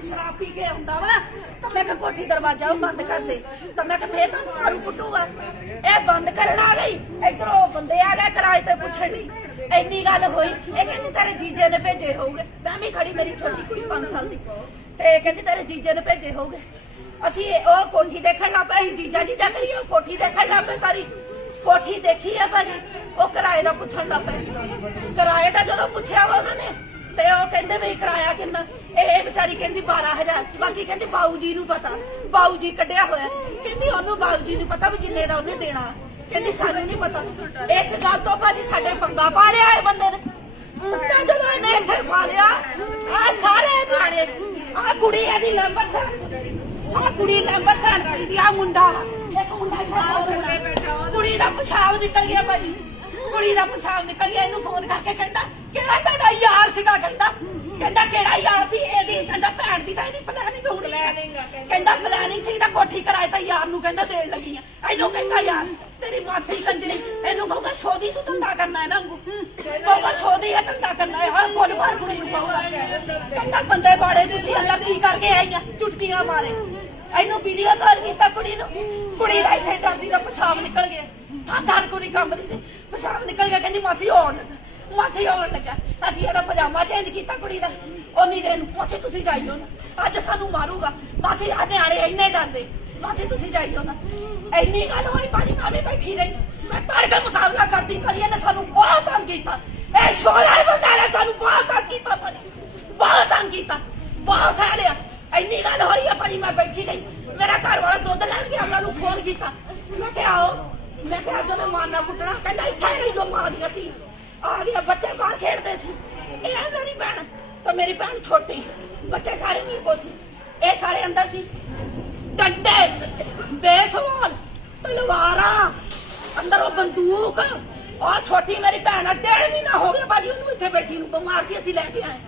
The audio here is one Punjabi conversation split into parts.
शराब पी के आंदा वा तो मैं कोठी दरवाजा बंद कर दे तो मैं फिर तुम मारू कुटूगा ये बंद करन आ गई इधरों बंदे आ गए किराए ते पुछण लई इन्नी गल होई ये कहंदी तेरे जीजे ने भेजे होगे मैं भी खड़ी मेरी छोटी कुड़ी 5 साल दी ते कहंदी तेरे जीजे ने भेजे होगे असी ओ कोठी देखण लग पे जीजा जीजा करिए कोठी देखण लग पे सारी कोठी देखी है भाजी वो किराए का पुछण लग पे किराए का जो पुछया वा उन्होंने ते ओ कहंदे भी किराया किन्ना ए बेचारी कहंदी 12,000 बाकी कहंदी बाऊ जी नूं पता बाऊ जी कड्ढिया होया कहंदी ओनू बाऊ जी नूं पता भी जिन्ने दा उन्हें देना कहंदी सानू नहीं पता इस गल तो भाजी साडे पंगा पा लिया है बंदे ने पंगा जदों इन्हें इत्थे पा लिया आ सारे न्याणे आ कुड़ी इहदी लंबरसान आ कुड़ी लंबरसान करदी आ मुंडा एक मुंडा कुड़ी दा पेशाब निकल गया भाजी कुड़ी दा पेशाब निकल गया इनू फोन करके कहंदा केड़ा तेरा यार सीगा कहंदा केड़ा यार सी एदी कहंदा भैन दी तां इहदी प्लानिंग हुण कहंदा प्लानिंग सी तां कोठी कराए तां यार नू कहंदा देण लगी आ इनू कहंदा यार तेरी मासी कंजरी इनू कहूगा शोधी तू धंधा करना है ना कहूगा शोधी है धंधा करना है हां बोल बार कुड़ी नू कहूगा कहंदा बंदे बाड़े तुसीं अंदर की करके आईयां चुटकियां मारे इनू वीडियो कॉल कीता कुड़ी दा इत्थे डरदी दा पेशाब निकल गया धर कुड़ी कंबदी सी पेशाब निकल गया कहंदी मासी आउण लगा असीं ओहदा पजामा चेंज कीता कुड़ी दा ओनी देर मासी तुसीं जाइयो ना अज सानू मारूगा मासी आ न्याणे इन्ने डरदे मासी तुसीं जाइयो ना इन्नी गल होई भाजी मैं भी बैठी रही मैं तड़के मुकाबला करदी भाजी इन्हें सानू बहुत तंग कीता ए शोला बंदा ने सानू बहुत तंग कीता भाजी बहुत तंग कीता बहुत सह लिया इन्नी गल होई है भाजी मैं बैठी रही मेरा घर वाला दुध लैण गया उन्होंने फोन किया मैं क्या आओ मैं क्या जो मारना कुटना कहता इत्थे रही जो मां दी धी आ गया बच्चे बाहर खेलते सी ए मेरी भैन तो मेरी भैन छोटी बच्चे सारे मेरे को सी ए सारे अंदर सी डंडे बेसबॉल तलवारा अंदर वो बंदूक और छोटी मेरी भैन 1.5 महीना हो गया भाजी उन्होंने इत्थे बैठी नूं बीमार सी असीं लैके आए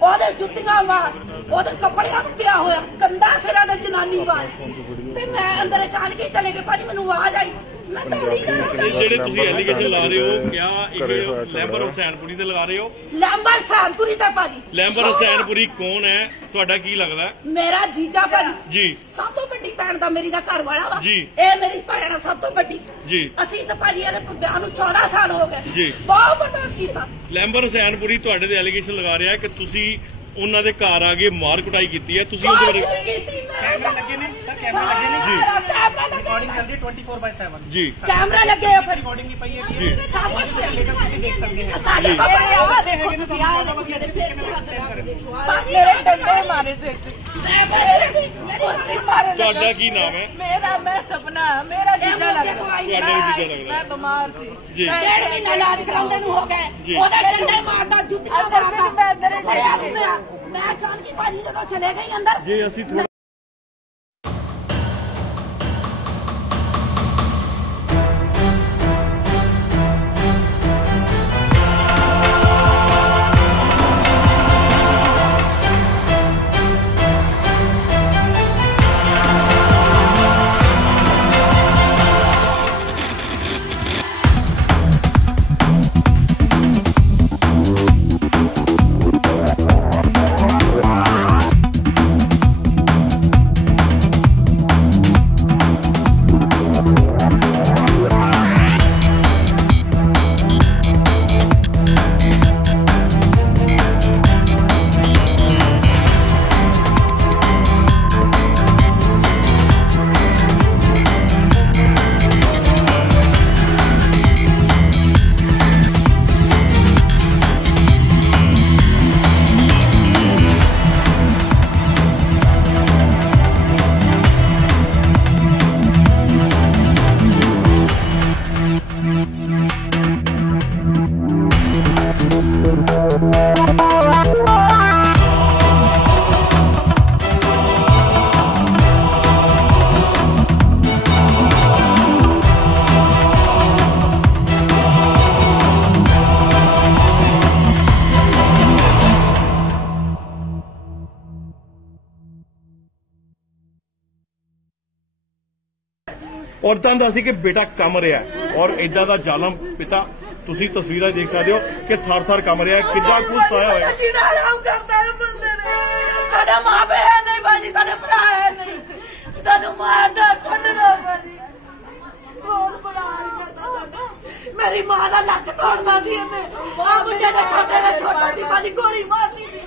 ओहदे जुत्तियां मार ओहदे कपड़ियां नूं पिया होया कंधा सिरा ते जनानी वाल ते मैं अंदर अचानक ही चले गए भाजी मैनूं आवाज आई ਜਿਹੜੇ ਤੁਸੀਂ ਐਲੀਗੇਸ਼ਨ ਲਾ ਰਹੇ ਹੋ ਕਿਆ ਇਹ ਲੈਂਬਰ ਹੁਸੈਨਪੁਰੀ ਤੇ ਲਗਾ ਰਹੇ ਹੋ ਲੈਂਬਰ ਹੁਸੈਨਪੁਰੀ ਤੇ ਭਾਜੀ ਲੈਂਬਰ ਹੁਸੈਨਪੁਰੀ ਕੌਣ ਹੈ ਤੁਹਾਡਾ ਕੀ ਲੱਗਦਾ ਮੇਰਾ ਜੀਜਾ ਭਾਜੀ ਜੀ ਸਭ ਤੋਂ ਵੱਡੀ ਭੈਣ ਦਾ ਮੇਰੀ ਦਾ ਘਰ ਵਾਲਾ ਵਾ ਜੀ ਇਹ ਮੇਰੀ ਭੈਣ ਆ ਸਭ ਤੋਂ ਵੱਡੀ ਜੀ ਅਸੀਂ ਤਾਂ ਭਾਜੀ ਇਹਦੇ ਵਿਆਹ ਨੂੰ 14 ਸਾਲ ਹੋ ਗਏ ਜੀ ਬਹੁਤ ਬਰਦਾਸ਼ਤ ਕੀਤਾ ਲੈਂਬਰ ਹੁਸੈਨਪੁਰੀ ਤੁਹਾਡੇ ਤੇ ਐਲੀਗੇਸ਼ਨ ਲਗਾ ਰਿਹਾ ਕਿ ਤੁਸੀਂ ਉਹਨਾਂ ਦੇ ਘਰ ਆ ਕੇ ਮਾਰ ਕੁਟਾਈ ਕੀਤੀ ਹੈ ਤੁਸੀਂ ਉਹਦੇ ਬਾਰੇ कैमरा लगे नहीं सर कैमरा लगे नहीं जी रिकॉर्डिंग चल रही है 24/7 जी कैमरा लगे हैं फिर रिकॉर्डिंग नहीं पाई है जी सब कुछ लेकर किसी देख सकते हैं सारे बच्चे हैं कि मेरे डंडे मारे से ਤੁਹਾਡਾ ਕੀ ਨਾਮ ਹੈ मेरा मैं सपना मेरा जीजा लगता मैं बीमार सी जी 1.5 महीना इलाज कराउंदे नु हो गए ओदे डंडे मारदा जुत्तियां मारदा मैं अंदर मैं अचानक भाजी जदों चले गई अंदर ਜੀ ਅਸੀਂ ਔਰਤਾਂ ਦਾ ਸੀ ਕਿ ਬੇਟਾ ਕੰਮ ਰਿਹਾ ਔਰ ਇਦਾਂ ਦਾ ਜ਼ਾਲਮ ਪਿਤਾ ਤੁਸੀਂ ਤਸਵੀਰਾਂ ਦੇਖ ਸਕਦੇ ਹੋ ਕਿ ਥਰ ਥਰ ਕੰਮ ਰਿਹਾ ਕਿੰਨਾ ਕੁ ਸਾਇਆ ਹੋਇਆ ਜਿਹੜਾ ਆਰਾਮ ਕਰਦਾ ਹੈ ਬੰਦੇ ਨੇ ਸਾਡਾ ਮਾਂ ਪਿਓ ਹੈ ਨਹੀਂ ਭਾਜੀ, ਸਾਡੇ ਭਰਾ ਹੈ ਨਹੀਂ, ਤੁਹਾਨੂੰ ਮਾਰਦਾ ਕੱਢਦਾ ਭਾਜੀ, ਬਹੁਤ ਬੁਰਾ ਹਾਲ ਕਰਦਾ ਸਾਡਾ। ਮੇਰੀ ਮਾਂ ਦਾ ਲੱਕ ਤੋੜਦਾ ਸੀ ਇਹਨੇ, ਆ ਮੁੰਡੇ ਦਾ ਛੋਟਾ ਸੀ ਭਾਜੀ, ਗੋਲੀ ਮਾਰਦੀ ਸੀ,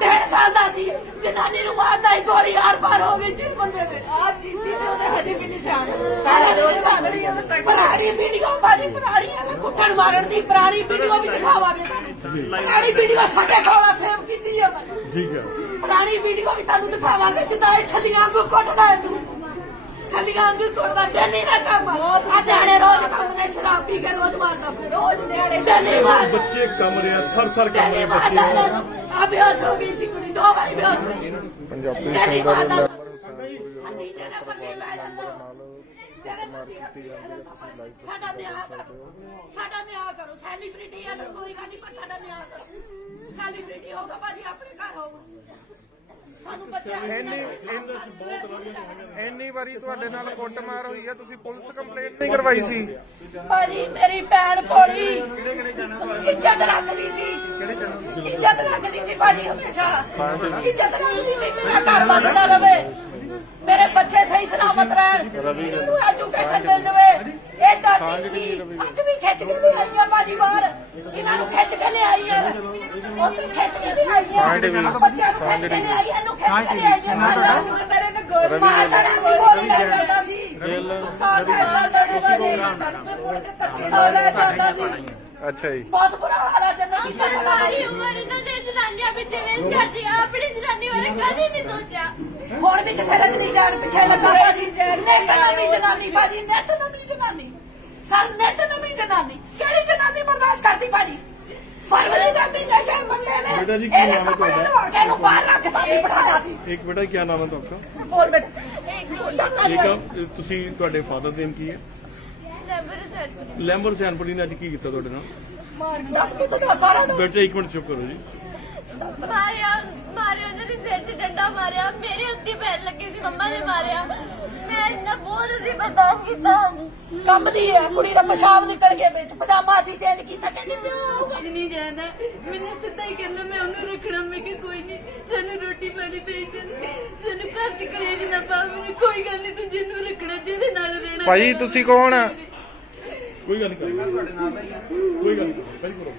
1.5 ਸਾਲ ਦਾ ਸੀ, ਜਨਾਨੀ ਨੂੰ ਮਾਰਦਾ ਹੀ, ਗੋਲੀ ਆਰ ਪਾਰ ਹੋ ਗਈ ਜਿਸ ਬੰਦੇ ਦੇ। ਆ ਜੀਤੀ ਤੇ ਉਹਦੇ ਹਜੇ ਵੀ ਨਿਸ਼ਾਨ, ਪੁਰਾਣੀ ਵੀਡੀਓ ਭਾਜੀ, ਪੁਰਾਣੀਆਂ ਦਾ ਕੁੱਟਣ ਮਾਰਨ ਦੀ ਪੁਰਾਣੀ ਵੀਡੀਓ ਵੀ ਦਿਖਾਵਾਂਗੇ ਤੁਹਾਨੂੰ, ਪੁਰਾਣੀ ਵੀਡੀਓ ਸਾਡੇ ਕੋਲ ਸੇਵ ਕੀਤੀ ਹੈ ਠੀਕ ਹੈ, ਪੁਰਾਣੀ ਵੀਡੀਓ ਵੀ ਤੁਹਾਨੂੰ ਦਿਖਾਵਾਂਗੇ, ਜਿੱਦਾਂ ਇਹ ਛੱਲੀਆਂ ਨੂੰ ਕੁੱਟਦਾ ਇਹਨੂੰ, ਛੱਲੀਆਂ ਨੂੰ ਕੁੱਟਦਾ, ਡੇਲੀ ਦਾ ਕੰਮ ਆ। ਨਿਆਣੇ ਰੋਜ਼ ਕੰਮ ਦੇ, ਸ਼ਰਾਬ ਪੀ ਕੇ ਰੋਜ਼ ਮਾਰਦਾ, ਰੋਜ਼ ਨਿਆਣੇ ਡੇਲੀ ਮਾਰਦਾ, ਬੱਚੇ ਕੰਮ ਰਿਹਾ, ਥਰ ਡੇਲੀ ਮਾਰਦਾ ਇਹਨਾਂ ਨੂੰ। ਆ ਬੇਹੋਸ਼ ਹੋ ਗਈ ਸੀ ਕੁੜੀ, 2 ਵਾਰੀ ਬੇਹੋਸ਼ ਹੋਈ, ਡੇਲੀ ਮਾਰਦਾ। ਨਤੀਜੇ ਨਾਲ ਬੱਚੇ ਪੈ ਜਾਂਦਾ, ਸਾਡਾ ਨਿਆਂ ਕਰੋ, ਸਾਡਾ ਨਿਆਂ ਕਰੋ। ਸੈਲੀਬ੍ਰਿਟੀ ਹੈ ਤਾਂ ਕੋਈ ਗੱਲ ਨਹੀਂ, ਪਰ ਸਾਡਾ ਨਿਆਂ ਕਰੋ। ਸੈਲੀਬ੍ਰਿਟੀ ਹੋਗਾ ਭਾਜੀ, ਆਪਣੇ ਘਰ ਹੋਊਗਾ, ਸਾਨੂੰ ਬੱਚਿਆਂ ਇੰਨੀ ਵਾਰੀ ਤੁਹਾਡੇ ਨਾਲ ਕੁੱਟਮਾਰ ਹੋਈ ਹੈ, ਤੁਸੀਂ ਪੁਲਿਸ ਕੰਪਲੇਂਟ ਨਹੀਂ ਕਰਵਾਈ ਸੀ? ਭਾਜੀ ਮੇਰੀ ਭੈਣ ਭੋਲੀ ਇੱਜ਼ਤ ਰੱਖਦੀ ਸੀ, ਇੱਜ਼ਤ ਰੱਖਦੀ ਸੀ ਭਾਜੀ, ਹਮੇਸ਼ਾ ਇੱਜ਼ਤ ਰੱਖਦੀ ਸੀ। ਮੇਰਾ ਘਰ ਬਸਦਾ ਰਵੇ, ਮੇਰੇ ਬੱਚੇ ਸਹੀ ਸਲਾਮਤ ਰਹਿਣ, ਮੈਨੂੰ ਐਜੂਕੇਸ਼ਨ ਮਿਲ ਜਾਵੇ, ਇਹ ਡਰਦੀ ਸੀ। ਅੱਜ ਵੀ ਖਿੱਚ ਕੇ ਲੈ ਆਈ ਆ ਭਾਜੀ ਬਾਹਰ, ਇਹਨਾਂ ਨੂੰ ਖਿੱਚ ਕੇ ਲੈ ਆਈ ਆ, ਉਹ ਖਿੱਚ ਕੇ ਲੈ ਆਈ ਆ, ਬੱਚਿਆਂ ਨੂੰ ਖਿੱਚ ਕੇ ਲੈ ਆਈ, ਇਹਨੂੰ ਖਿੱਚ ਕੇ ਲੈ ਆਈ ਆ। ਸਾਡਾ ਮੇਰੇ ਨੇ ਗੋਲੀ ਮਾਰਦਾ ਸੀ, ਗੋਲੀ ਕਰਦਾ ਸੀ, ਉਸਤਾਦ ਕਰਦਾ ਸੀ ਭਾਜੀ, ਮੁੜ ਕੇ ਤੱਕ ਕਰਦਾ ਸੀ। ਅੱਛਾ ਜੀ, ਬਹੁਤ ਬੁਰਾ ਹਾਲ ਹੈ ਜਨਾਨੀ ਦਾ। ਸਾਰੀ ਉਮਰ ਇਹਨਾਂ ਨੇ ਜਨਾਨੀਆਂ ਪਿੱਛੇ ਵੇਚ ਜਾਂਦੀ, ਆਪਣੀ ਜਨਾਨੀ ਬਾਰੇ ਕਦੇ ਨਹੀਂ ਸੋਚਿਆ। ਹੁਣ ਵੀ ਕਿਸੇ ਰਜਨੀ ਜਾਨ ਪਿੱਛੇ ਲੱਗਾ ਭਾਜੀ, ਨੈਟ ਨਵੀਂ ਜਨਾਨੀ ਭਾਜੀ, ਨੈਟ ਨਵੀਂ ਜਨਾਨੀ, ਸਰ ਨੈਟ ਨਵੀਂ ਜਨਾਨੀ, ਕਿਹੜੀ ਜਨਾਨੀ ਬਰਦਾਸ਼ਤ ਕਰਦੀ ਭਾਜੀ? ਫਰਵਰੀ ਦਾ ਮਹੀਨਾ ਚਾਰ ਬੰਦੇ ਨੇ ਇਹਨੇ ਕੱਪੜੇ ਲਵਾ ਕੇ ਇਹਨੂੰ ਬਾਹਰ ਰੱਖਤਾ ਸੀ, ਬਿਠਾਇਆ ਸੀ। ਇੱਕ ਬੇਟਾ ਕੀ ਨਾਮ ਹੈ ਤੁਹਾਡਾ? ਹੋਰ ਬੇਟਾ ਇੱਕ ਤੁਸੀਂ ਤੁਹਾਡੇ ਫਾਦਰ ਦਾ ਨਾਮ ਕੀ ਹੈ? ਲੈਂਬਰ ਸੈਨਪੁਰੀ ਨੇ ਅੱਜ ਕੀ ਕੀਤਾ ਤੁਹਾਡੇ ਨਾਲ? 10 ਮਿੰਟ ਦਾ ਸਾਰਾ ਦਾ ਬੇਟਾ 1 ਮਿੰਟ ਚੁੱਪ ਕਰੋ ਜੀ। ਮਾਰਿਆ ਉਹਨਾਂ ਦੇ ਸਿਰ 'ਚ ਡੰਡਾ ਮਾਰਿਆ, ਮੇਰੇ ਉੱਤੇ ਪੈਣ ਲੱਗੀ ਸੀ, ਮੰਮਾ ਨੇ ਮਾਰਿਆ। ਮੈਂ ਇੰਨਾ ਬਹੁਤ ਅਸੀਂ ਬਰਦਾਸ਼ਤ ਕੀਤਾ। ਕੰਮ ਦੀ ਹੈ, ਕੁੜੀ ਦਾ ਪਿਸ਼ਾਬ ਨਿਕਲ ਗਿਆ ਵਿੱਚ, ਪਜਾਮਾ ਅਸੀਂ ਚੇਂਜ ਕੀਤਾ, ਕਹਿੰਦੀ ਪਿਓ ਹੋਊਗਾ ਨਹੀਂ ਜਾਣਾ, ਮੈਨੂੰ ਸਿੱਧਾ ਹੀ ਕਹਿੰਦਾ ਮੈਂ ਉਹਨੂੰ ਰੱਖਣਾ। ਮੈਂ ਕਿਹਾ ਕੋਈ ਨਹੀਂ, ਸਾਨੂੰ ਰੋਟੀ ਪਾਣੀ ਦੇ ਸਾਨੂੰ ਘਰ 'ਚ ਕਲੇਸ਼ ਨਾ ਪਾ, ਮੈਨੂੰ ਕੋਈ ਗੱਲ ਨਹੀਂ, ਤੂੰ ਜਿਹਨੂੰ ਰੱਖਣਾ ਜਿਹਦੇ ਨਾਲ ਰਹਿਣਾ। ਭਾਈ ਤੁਸੀਂ ਕੌਣ ਆ? ਕੋਈ ਗੱਲ ਨਹੀਂ, ਕੋਈ ਗੱਲ ਨਹੀਂ ਕਰੋ।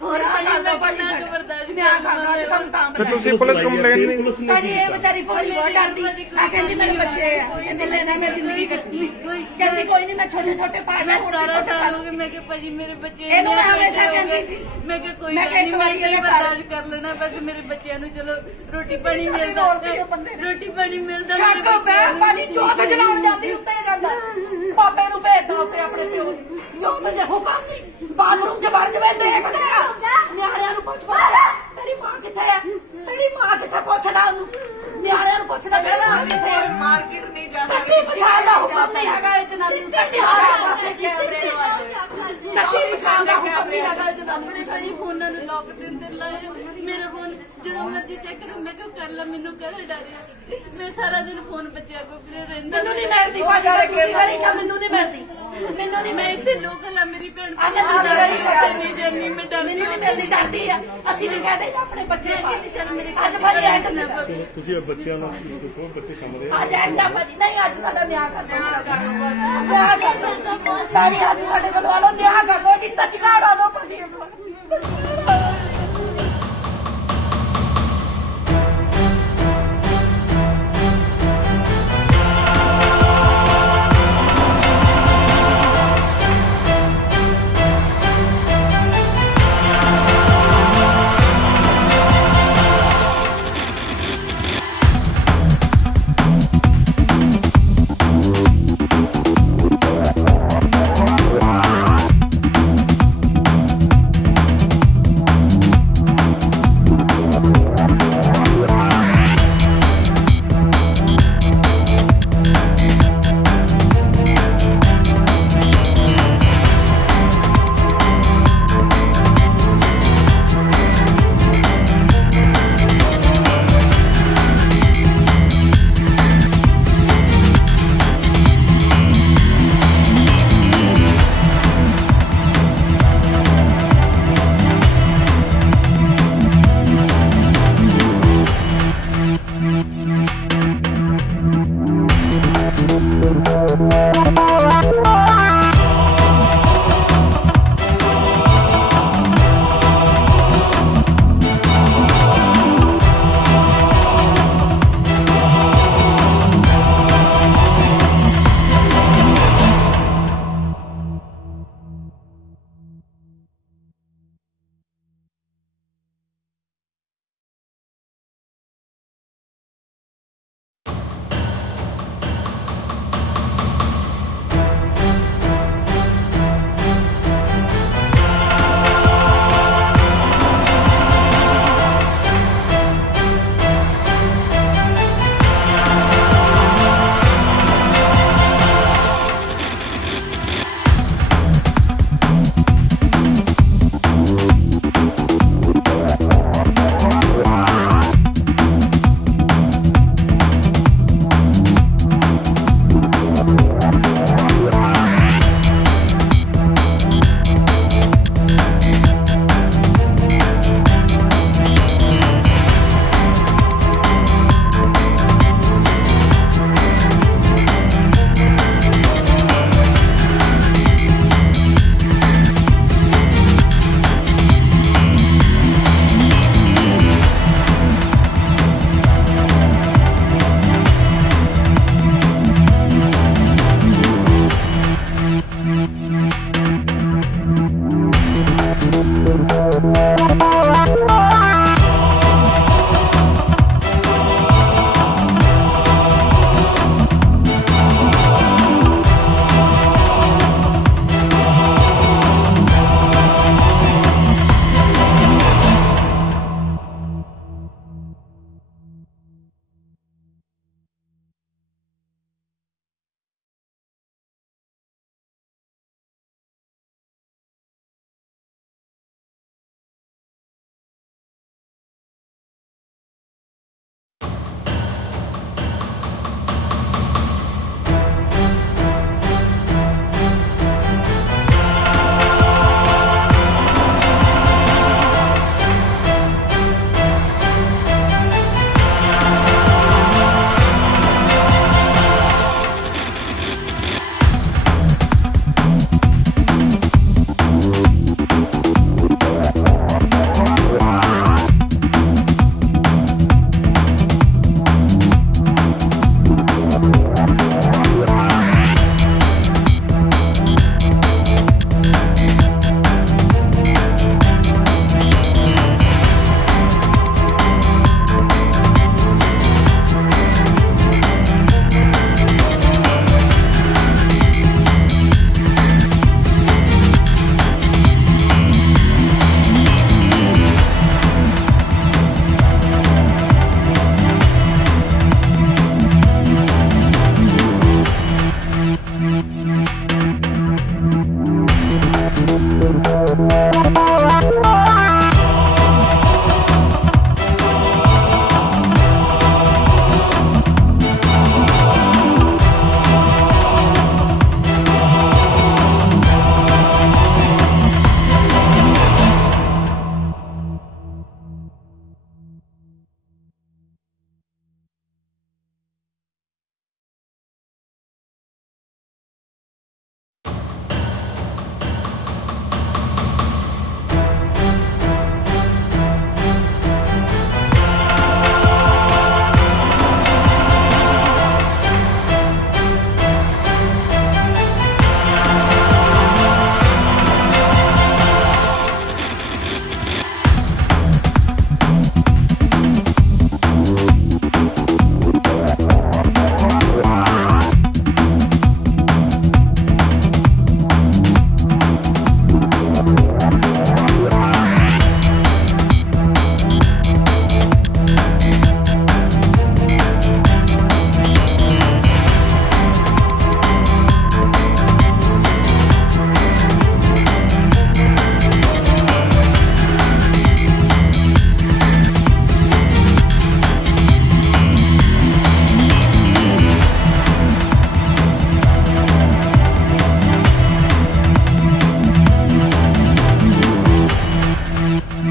ਹੋਰ ਮੈਂ ਪੜਨਾ ਕਿ ਬਰਦਾਸ਼ਤ ਨਿਆਂ ਕਰਨਾ ਤੇ ਤੁਹਾਨੂੰ ਤਾਂ ਤੇ ਤੁਸੀਂ ਪੁਲਿਸ ਕੰਪਲੇਂਟ ਨਹੀਂ? ਕਹਿੰਦੀ ਇਹ ਵਿਚਾਰੀ ਭੋਲੀ ਬਹੁਤ ਡਰਦੀ, ਆ ਕਹਿੰਦੀ ਮੇਰੇ ਬੱਚੇ ਆ, ਕਹਿੰਦੀ ਲੈਣਾ ਮੈਂ ਜ਼ਿੰਦਗੀ ਕੱਟਣੀ, ਕਹਿੰਦੀ ਕੋਈ ਨਹੀਂ ਮੈਂ ਛੋਟੇ ਛੋਟੇ ਪਾੜਨਾ। 17 ਸਾਲ ਹੋ ਗਏ, ਮੈਂ ਕਿਹਾ ਭਾਜੀ ਮੇਰੇ ਬੱਚੇ ਇਹਨੂੰ ਮੈਂ ਹਮੇਸ਼ਾ ਕਹਿੰਦੀ ਸੀ, ਮੈਂ ਕਿਹਾ ਕੋਈ ਗੱਲ ਨਹੀਂ, ਮੈਂ ਨਹੀਂ ਬਰਦਾਸ਼ਤ ਕਰ ਲੈਣਾ, ਬਸ ਮੇਰੇ ਬੱਚਿਆਂ ਨੂੰ ਚਲੋ ਰੋਟੀ ਪਾਣੀ ਮਿਲਦਾ, ਰੋਟੀ ਪਾਣੀ ਮਿਲਦਾ। ਸ਼ੱਕ ਪਿਆ ਭਾਜੀ, ਜੋਤ ਜਲਾਉਣ ਜਾਂਦੀ ਉੱਤੇ ਜਾਂਦਾ, ਪਾਪੇ ਨੂੰ ਭੇਜਦਾ ਉੱਤੇ ਆਪਣੇ ਪਿਓ ਨੂੰ, ਜੋਤ ਜੇ ਹੁਕਮ ਨਹੀਂ, ਬਾਥਰੂਮ 'ਚ ਵੜ ਜਵੇ ਦੇਖਦੇ ਆ, ਨਿਆਣਿਆਂ ਨੂੰ ਪੁੱਛਦਾ ਤੇਰੀ ਮਾਂ ਕਿੱਥੇ ਆ, ਤੇਰੀ ਮਾਂ ਕਿੱਥੇ, ਪੁੱਛਦਾ ਉਹਨੂੰ, ਨਿਆਣਿਆਂ ਨੂੰ ਪੁੱਛਦਾ ਪਹਿਲਾਂ ਕਿੱਥੇ ਆ, ਮਾਰਕੀਟ ਨਹੀਂ ਜਾ ਸਕਦੀ, ਪਛਾਣ ਦਾ ਹੁਕਮ ਨਹੀਂ ਹੈਗਾ ਇਹ ਜਨਾਨੀ ਨੂੰ, ਕੱਟੀ ਪਛਾਣ ਦਾ ਹੁਕਮ ਨਹੀਂ ਹੈਗਾ ਇਹ ਜਨਾਨੀ ਆਪਣੇ ਭਾਜੀ ਫੋਨਾਂ ਨੂੰ ਲੋਕ ਦਿੰਦੇ ਲਾਏ, ਮੇਰਾ ਫੋਨ ਜਦੋਂ ਮਰਜ਼ੀ ਚੈੱਕ ਕਰੋ, ਮੈਂ ਕਿਹਾ ਕਰ ਲਾ, ਮੈਨੂੰ ਕਾਹਦਾ ਡਰ ਆ, ਮੈਂ ਸਾਰਾ ਦਿਨ ਫੋਨ ਬੱਚਿਆਂ ਕੋਲ ਫਿਰੇ ਰਹਿੰਦਾ। ਮੈਨੂੰ ਨਹੀਂ ਮਿਲਦੀ ਭਾਜੀ, ਗਲੀ 'ਚ ਮੈਨੂੰ ਨਹੀਂ ਮਿਲਦੀ, ਮੈਨੂੰ ਨਹੀਂ ਮੈਂ ਮਿਲਦੀ, ਇੱਥੇ ਲੋਕਲ ਆ, ਮੇਰੀ ਭੈਣ ਗਲੀ 'ਚ ਨਹੀਂ ਜਾਨੀ, ਮੈਂ ਡਰਦੀ ਮੈਨੂੰ ਨਹੀਂ ਮਿਲਦੀ, ਡਰਦੀ ਆ। ਅਸੀਂ ਨਹੀਂ ਕਹਦੇ ਆਪਣੇ ਬੱਚੇ ਚੱਲ ਮੇਰੇ ਅੱਜ ਭਾਜੀ ਐ ਤੁਸੀਂ ਬੱਚਿਆਂ ਨੂੰ ਦੇਖੋ, ਬੱਚੇ ਸਾਹਮਣੇ ਅੱਜ ਐਂਡਾ ਭਾਜੀ ਨਹੀਂ, ਅੱਜ ਸਾਡਾ ਨਿਆਂ ਕਰ ਦੋ, ਨਿਆਂ ਕਰ ਦੋ, ਸਾਰੀ ਹੱਥ ਸਾਡੇ ਕੋਲ ਵਾਲੋ ਨਿਆਂ ਕਰ ਦੋ, ਕਿ ਤਜਗਾ ਉਡਾ ਦੋ ਭਾਜੀ। ਇਹ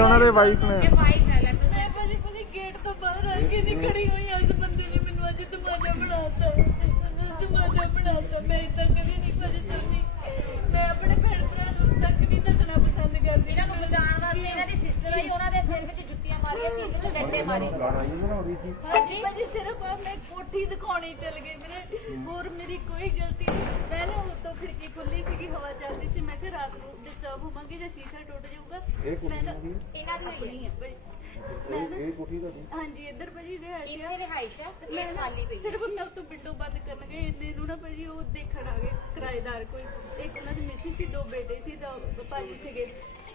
ਉਹਨਾਂ ਦੇ ਵਾਈਫ ਨੇ। मैं भले भले गेट तो बाहर आके नहीं खड़ी हुई इस बंदे ने मैंने आज तमाशा बनाता मैं इतना कभी नहीं भले चलती मैं अपने भैन भरा तक नहीं दसना पसंद करती सिस्टर आई उन्होंने सिर में जुत्तियां मारियां सीने में डंडे मारे हाँ जी भाजी सिर्फ मैं कोठी दिखाने चल गई मेरे और मेरी कोई गलती नहीं मैंने तो खिड़की खुली थी हवा चलती थी मैं रात को डिस्टर्ब होवांगी जो शीशा टूट जाऊगा मैं हाँ जी इधर भाजी रिहाइश है सिर्फ मैं उतो विंडो बंद करन गई इन्ने नूं ना भाजी वो देखण आ गए किराएदार कोई एक उन्हां दी मिसिस सी दो बेटे सी भाजी सीगे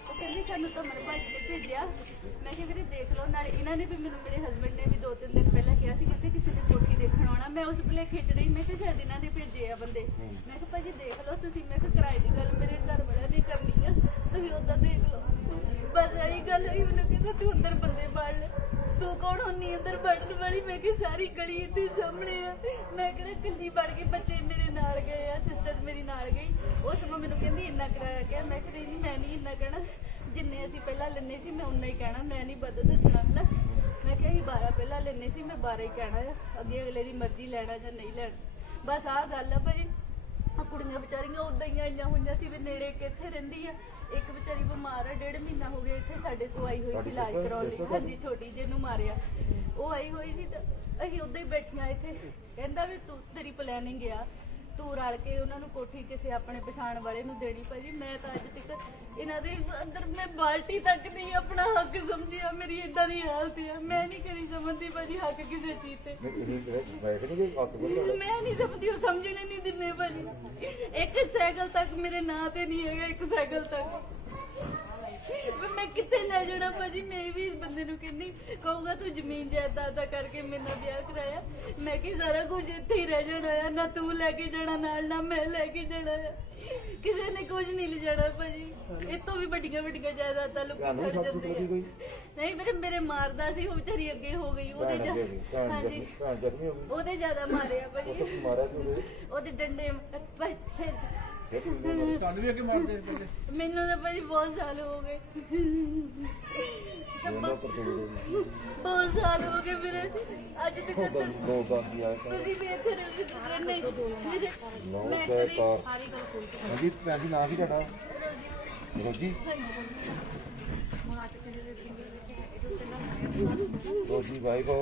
वो कहंदे सानू तो मन भाजी ने भेजिया मैं कहा वीरे देख लो नाले इन्हां ने भी मैनूं मेरे हस्बैंड ने भी 2-3 दिन पहला कहा सी कहते किसी ने कोठी देखण आउणा मैं उस भले खिच रही मैं कहा शायद इन्हां ने भेजे आ बंदे मैं कहा भाजी देख लो तुसीं मैं कहा किराए दी गल मेरे घर वाले ने करनी है तुसीं उधर देख लो बस यही गल हुई मैनूं कहंदा तू अंदर बंदे पाड़ ले तू कौन होनी अंदर बढ़न वाली मैं कि सारी गली इतने सामने है मैं कहना कल्ली बढ़ के बच्चे मेरे नाल गए आ सिस्टर मेरी नाल गई उस समय मैनूं कहंदी इन्ना किराया क्या मैं कहा नहीं मैं नहीं इन्ना कहना जिन्ने असीं पहला लैने सी मैं उन्ना ही कहना मैं नहीं बद दसना है मैं कहा 12 पहला लैने सी मैं 12 ही कहना है अगे अगले की मर्जी लैना जां नहीं लैना बस आह गल है भाई कुड़ियां बेचारियां उदां ही आईयां होईयां सी भी नेड़े कित्थे रहिंदी है एक बेचारी बीमार है 1.5 महीना हो गया इत्थे साडे कोल आई हुई सी इलाज कराउण लई हाँ जी छोटी जिहनूं मारिया वो आई हुई सी ते असीं उदां ही बैठियां इत्थे कहंदा भी तू तेरी प्लैनिंग आ तू रल के उन्हां नूं कोठी किसी अपने पछाण वाले नूं देनी भाजी मैं तो अज तक इन्हां दे अंदर मैं बाल्टी तक नहीं अपना हक समझिया मेरी इदां दी हालत है मैं नहीं करी समझदी भाजी हक किसी चीज ते मैं नहीं समझदी वो समझने नहीं दिंदे भाजी एक साइकिल तक मेरे नां ते नहीं है एक साइकिल तक मैं कितने ले जाना भाजी मैं भी इस बंदे नूं कहंदी कहूगा तू जमीन जायदाद करके मेरे नाल ब्याह कराया मैं कि सारा कुछ इत्थे ही रह जाना है ना तू लेके जाना नाल ना मैं लेके जाना है किसी ने कुछ नहीं ले जाना भाजी इस तो भी बड़ियां बड़ियां जायदादां लोग छड़ जांदे हैं नहीं मेरे मारदा सी वो बेचारी अगे हो गई ओदे हाँ जी ओदे ज्यादा मारिया भाजी ओदे डंडे सिर मैनू तो भाजी बहुत साल हो गए बहुत साल हो गए मेरे अज तक तुसीं भी इत्थे नहीं रोजी रोजी भाई को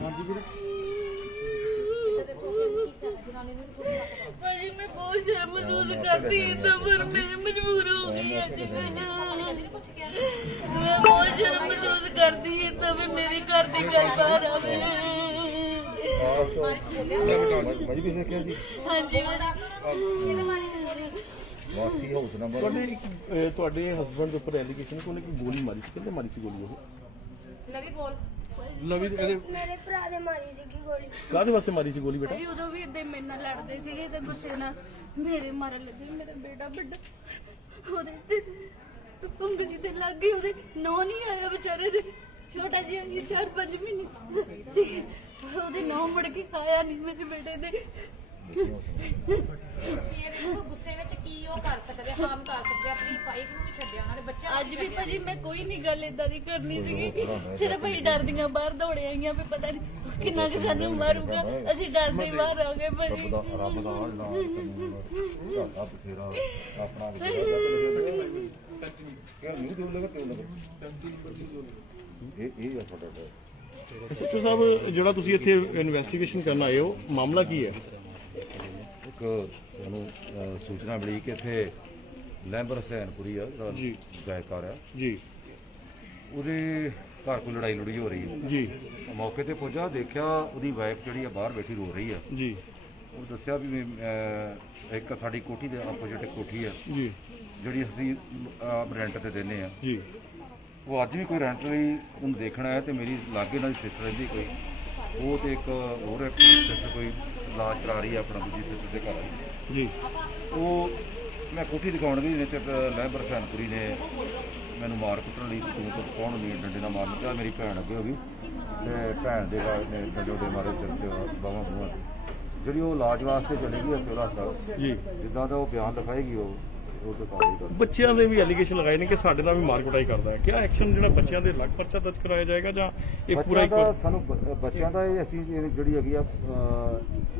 भाजी मैं बहुत शर्म महसूस करती हूँ पर मैं मजबूर हो गई मैं बहुत शर्म महसूस करती हूँ तब मेरे घर की गल बाहर आवे हाँ जी ਤੁਹਾਡੇ ਹਸਬੰਡ ਦੇ ਉੱਪਰ ਐਲੀਗੇਸ਼ਨ ਕਿ ਉਹਨੇ ਗੋਲੀ ਮਾਰੀ ਸੀ ਕਿੰਨੇ ਮਾਰੀ ਸੀ ਗੋਲੀ ਉਹ ਲਵੀ ਬੋਲ ਲਵੀ ਮੇਰੇ ਭਰਾ ਦੇ ਮਾਰੀ ਸੀਗੀ ਗੋਲੀ ਕਾਹਦੇ ਵਾਸਤੇ ਮਾਰੀ ਸੀ ਗੋਲੀ ਬੇਟਾ ਭਾਈ ਉਦੋਂ ਵੀ ਇਦਾਂ ਮੇਰੇ ਨਾਲ ਲੜਦੇ ਸੀਗੇ ਤੇ ਗੁੱਸੇ ਨਾਲ ਮੇਰੇ ਮਾਰਨ ਲੱਗੇ ਮੇਰਾ ਬੇਟਾ ਵੱਡਾ ਉਹਦੇ ਤੇ ਉਂਗਲੀ ਤੇ ਲੱਗ ਗਈ ਉਹਦੇ ਨੌ ਨਹੀਂ ਆਇਆ ਵਿਚਾਰੇ ਦੇ ਛੋਟਾ ਜਿਹਾ 4-5 ਮਹੀਨੇ ਉਹਦੇ ਨੌ ਮੁੜ ਕੇ ਆਇਆ ਨਹੀਂ ਮੇਰੇ ਬੇਟੇ ਦੇ ਅਸੀਂ ਇਹਦੇ ਨੂੰ ਗੁੱਸੇ ਵਿੱਚ ਕੀ ਉਹ ਕਰ ਸਕਦੇ, ਹਾਮ ਕਰ ਸਕਦੇ, ਆਪਣੀ ਵਾਈਫ ਨੂੰ ਵੀ ਛੱਡਿਆ ਉਹਨਾਂ ਨੇ, ਬੱਚਿਆਂ ਨੂੰ ਅੱਜ ਵੀ ਭਾਜੀ ਮੈਂ ਕੋਈ ਨਹੀਂ ਗੱਲ ਏਦਾਂ ਦੀ ਕਰਨੀ ਸੀਗੀ, ਸਿਰਫ ਅਸੀਂ ਡਰਦੀਆਂ ਬਾਹਰ ਦੌੜੇ ਆਈਆਂ ਵੀ ਪਤਾ ਨਹੀਂ ਕਿੰਨਾ ਕੁ ਸਾਨੂੰ ਮਾਰੂਗਾ, ਅਸੀਂ ਡਰਦੇ ਹੀ ਬਾਹਰ ਆ ਗਏ ਭਾਜੀ। ਰੱਬ ਦਾ ਹਾਲ ਬਥੇਰਾ ਆਪਣਾ ਕਿਉਂ ਨਹੀਂ ਦਿਓ ਲਗਾ ਕਿਉਂ ਲਗਾ ਇਹ ਆ ਤੁਹਾਡਾ ਐਸਐਚਓ ਸਾਹਿਬ, ਜਿਹੜਾ ਤੁਸੀਂ ਇੱਥੇ ਇਨਵੈਸਟੀਗੇਸ਼ਨ ਕਰਨ ਆਏ ਹੋ, ਮਾਮਲਾ ਕੀ ਹੈ? ਇੱਕ ਸਾਨੂੰ ਸੂਚਨਾ ਮਿਲੀ ਕਿ ਇੱਥੇ ਲੈਂਬਰ ਹੁਸੈਨਪੁਰੀ ਆ ਜਿਹੜਾ ਜੀ ਗਾਇਕਾਰ ਆ ਜੀ, ਉਹਦੇ ਘਰ ਕੋਈ ਲੜਾਈ ਲੜੀ ਹੋ ਰਹੀ ਹੈ ਜੀ। ਮੌਕੇ ਤੇ ਪਹੁੰਚਾ, ਦੇਖਿਆ ਉਹਦੀ ਵਾਈਫ ਜਿਹੜੀ ਆ ਬਾਹਰ ਬੈਠੀ ਰੋ ਰਹੀ ਆ ਜੀ। ਉਹ ਦੱਸਿਆ ਵੀ ਇੱਕ ਸਾਡੀ ਕੋਠੀ ਦੇ ਆਪੋਜ਼ਿਟ ਕੋਠੀ ਆ ਜੀ, ਜਿਹੜੀ ਅਸੀਂ ਰੈਂਟ ਤੇ ਦਿੰਦੇ ਆ ਜੀ। ਉਹ ਅੱਜ ਵੀ ਕੋਈ ਰੈਂਟ ਲਈ ਉਹਨੂੰ ਦੇਖਣਾ ਹੈ ਤੇ ਮੇਰੀ ਲਾਗੇ ਨਾਲ ਸਿਸਟਰ ਰਹਿੰਦੀ ਕੋਈ, ਉਹ ਤੇ ਇੱਕ ਹੋਰ ਇੱਕ ਸਿਸਟਰ ਕੋਈ ਇਲਾਜ ਕਰਾ ਰਹੀ ਹੈ ਆਪਣਾ ਦੂਜੀ ਸਿਸਟਰ ਦੇ ਘਰ ਜੀ। ਉਹ ਮੈਂ ਕੋਠੀ ਦਿਖਾਉਣ ਗਈ ਨੇ ਤੇ ਲੈਂਬਰ ਹੁਸੈਨਪੁਰੀ ਨੇ ਮੈਨੂੰ ਮਾਰ ਕੁੱਟਣ ਲਈ ਤੂੰ ਤੋਂ ਕੌਣ ਨਹੀਂ ਡੰਡੇ ਨਾਲ ਮਾਰਨ ਕਿਹਾ, ਮੇਰੀ ਭੈਣ ਅੱਗੇ ਹੋ ਗਈ ਤੇ ਭੈਣ ਦੇ ਨੇ ਡੰਡੇ ਦੇ ਮਾਰੇ ਸਿਰ ਤੇ ਬਾਹਾਂ ਬੂਹਾਂ ਜਿਹੜੀ ਉਹ ਇਲਾਜ ਵਾਸਤੇ ਚਲੀ ਗਈ ਸਿਵਲ ਹਸਪਤਾਲ ਜੀ। ਜਿੱਦਾਂ ਦਾ ਉਹ ਬਿਆਨ ਲਿਖਾਏਗੀ ਉਹ ਤੋਂ ਕਾਰਵਾਈ ਕਰ। ਬੱਚਿਆਂ ਦੇ ਵੀ ਐਲੀਗੇਸ਼ਨ ਲਗਾਏ ਨੇ ਕਿ ਸਾਡੇ ਨਾਲ ਵੀ ਮਾਰ ਕੁਟਾਈ ਕਰਦਾ ਹੈ, ਕਿਆ ਐਕਸ਼ਨ ਜਿਹੜਾ ਬੱਚਿਆਂ ਦੇ ਅਲੱਗ ਪਰਚਾ ਦਰਜ ਕਰਾਇਆ ਜਾਏਗਾ ਜਾਂ ਇੱਕ ਪੂਰਾ ਬੱਚਿਆਂ ਦਾ ਸਾਨੂੰ ਬੱਚਿਆਂ ਦਾ ਇਹ ਅਸੀਂ ਜਿਹੜੀ ਹੈਗੀ ਆ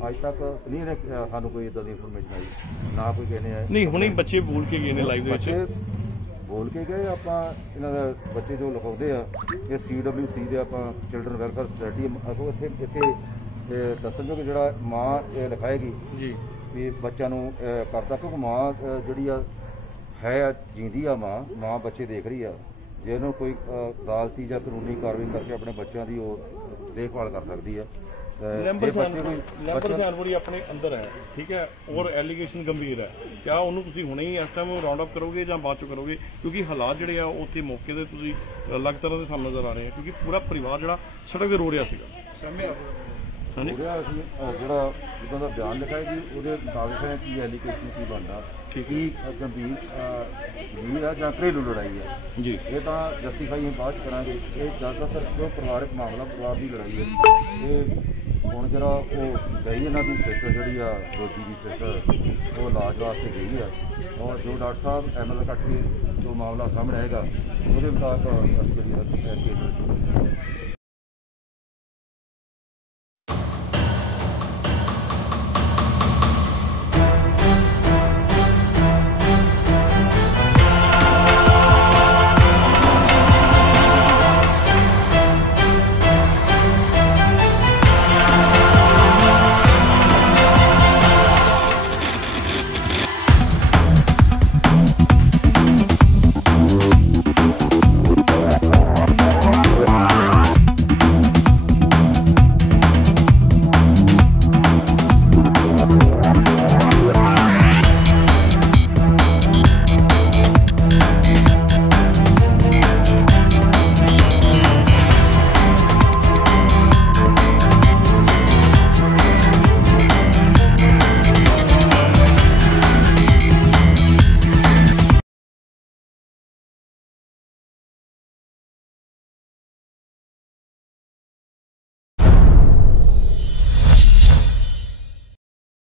ਅੱਜ ਤੱਕ ਨਹੀਂ ਸਾਨੂੰ ਕੋਈ ਇਦਾਂ ਦੀ ਇਨਫੋਰਮੇਸ਼ਨ ਆਈ, ਨਾ ਕੋਈ ਕਹਿੰਦੇ ਆ ਨਹੀਂ। ਹੁਣੇ ਬੱਚੇ ਬੋਲ ਕੇ ਗਏ ਨੇ ਲਾਈਵ ਦੇ ਬੱਚੇ ਵਿੱਚ, ਬੋਲ ਕੇ ਗਏ ਆਪਾਂ ਇਹਨਾਂ ਦਾ ਬੱਚੇ ਜੋ ਲਿਖਾਉਂਦੇ ਆ ਇਹ CWC ਦੇ ਆਪਾਂ ਚਿਲਡਰਨ ਵੈਲਫੇਅਰ ਸੁਸਾਇਟੀ ਇੱਥੇ ਦੱਸਣਗੇ ਕਿ ਜਿਹੜਾ ਮਾਂ ਇਹ ਲਿਖਾਏਗੀ ਜੀ ਵੀ ਬੱਚਿਆਂ ਨੂੰ ਕਰਦਾ, ਕਿਉਂਕਿ ਮਾਂ ਜਿਹੜੀ ਆ ਹੈ ਜਿੰਦੀ ਆ, ਮਾਂ ਬੱਚੇ ਦੇਖ ਰਹੀ ਆ, ਜੇ ਉਹਨੂੰ ਕੋਈ ਅਦਾਲਤੀ ਜਾਂ ਕਾਨੂੰਨੀ ਕਾਰਵਾਈ ਕਰਕੇ ਆਪਣੇ ਬੱਚਿਆਂ ਦੀ ਉਹ ਦੇਖਭਾਲ ਕਰ ਸਕਦੀ ਆ। ਲੈਂਬਰ ਹੁਸੈਨਪੁਰੀ ਆਪਣੇ ਅੰਦਰ ਹੈ, ਠੀਕ ਹੈ, ਔਰ ਐਲੀਗੇਸ਼ਨ ਗੰਭੀਰ ਹੈ, ਕਿਆ ਉਹਨੂੰ ਤੁਸੀਂ ਹੁਣੇ ਹੀ ਇਸ ਟਾਈਮ ਰਾਉਂਡ ਅਪ ਕਰੋਗੇ ਜਾਂ ਬਾਅਦ ਚ ਕਰੋਗੇ? ਕਿਉਂਕਿ ਹਾਲਾਤ ਜਿਹੜੇ ਆ ਉੱਥੇ ਮੌਕੇ ਦੇ ਤੁਸੀਂ ਅਲੱਗ ਤਰ੍ਹਾਂ ਦੇ ਸਾਹਮਣੇ ਨਜ਼ਰ ਆ ਰਹੇ ਆ, ਕਿਉਂਕਿ ਪੂਰਾ ਪਰਿਵਾਰ ਜਿਹੜਾ ਸੜਕ ਤੇ ਰੋ ਰਿਹਾ ਸੀਗਾ। ਜਿਹੜਾ ਜਿੱਦਾਂ ਦਾ ਬਿਆਨ ਲਿਖਾਇਆ ਜੀ ਉਹਦੇ ਮੁਤਾਬਿਕ ਹੈ ਕੀ ਐਲੀਗੇਸ਼ਨ ਕੀ ਬਣਦਾ, ਕੀ ਗੰਭੀਰ ਆ ਜਾਂ ਘਰੇਲੂ ਲੜਾਈ ਆ ਜੀ। ਇਹ ਤਾਂ ਜਸਟੀਫਾਈ ਅਸੀਂ ਬਾਅਦ ਚ ਕਰਾਂਗੇ। ਇਹ ਜ਼ਿਆਦਾਤਰ ਜੋ ਪਰਿਵਾਰਕ ਮਾਮਲਾ ਪਰਿਵਾਰ ਦੀ ਲੜਾਈ ਹੈ। ਇਹ ਹੁਣ ਜਿਹੜਾ ਉਹ ਗਈ ਇਹਨਾਂ ਦੀ ਸਿਸਟਰ ਜਿਹੜੀ ਆ ਰੋਜੀ ਦੀ ਸਿਸਟਰ ਉਹ ਇਲਾਜ ਵਾਸਤੇ ਗਈ ਆ, ਔਰ ਜੋ ਡਾਕਟਰ ਸਾਹਿਬ ML ਕੱਟ ਕੇ ਜੋ ਮਾਮਲਾ ਸਾਹਮਣੇ ਆਏਗਾ ਉਹਦੇ ਮੁਤਾਬਕ ਅਸੀਂ ਜਿਹੜੀ ਕੇਸ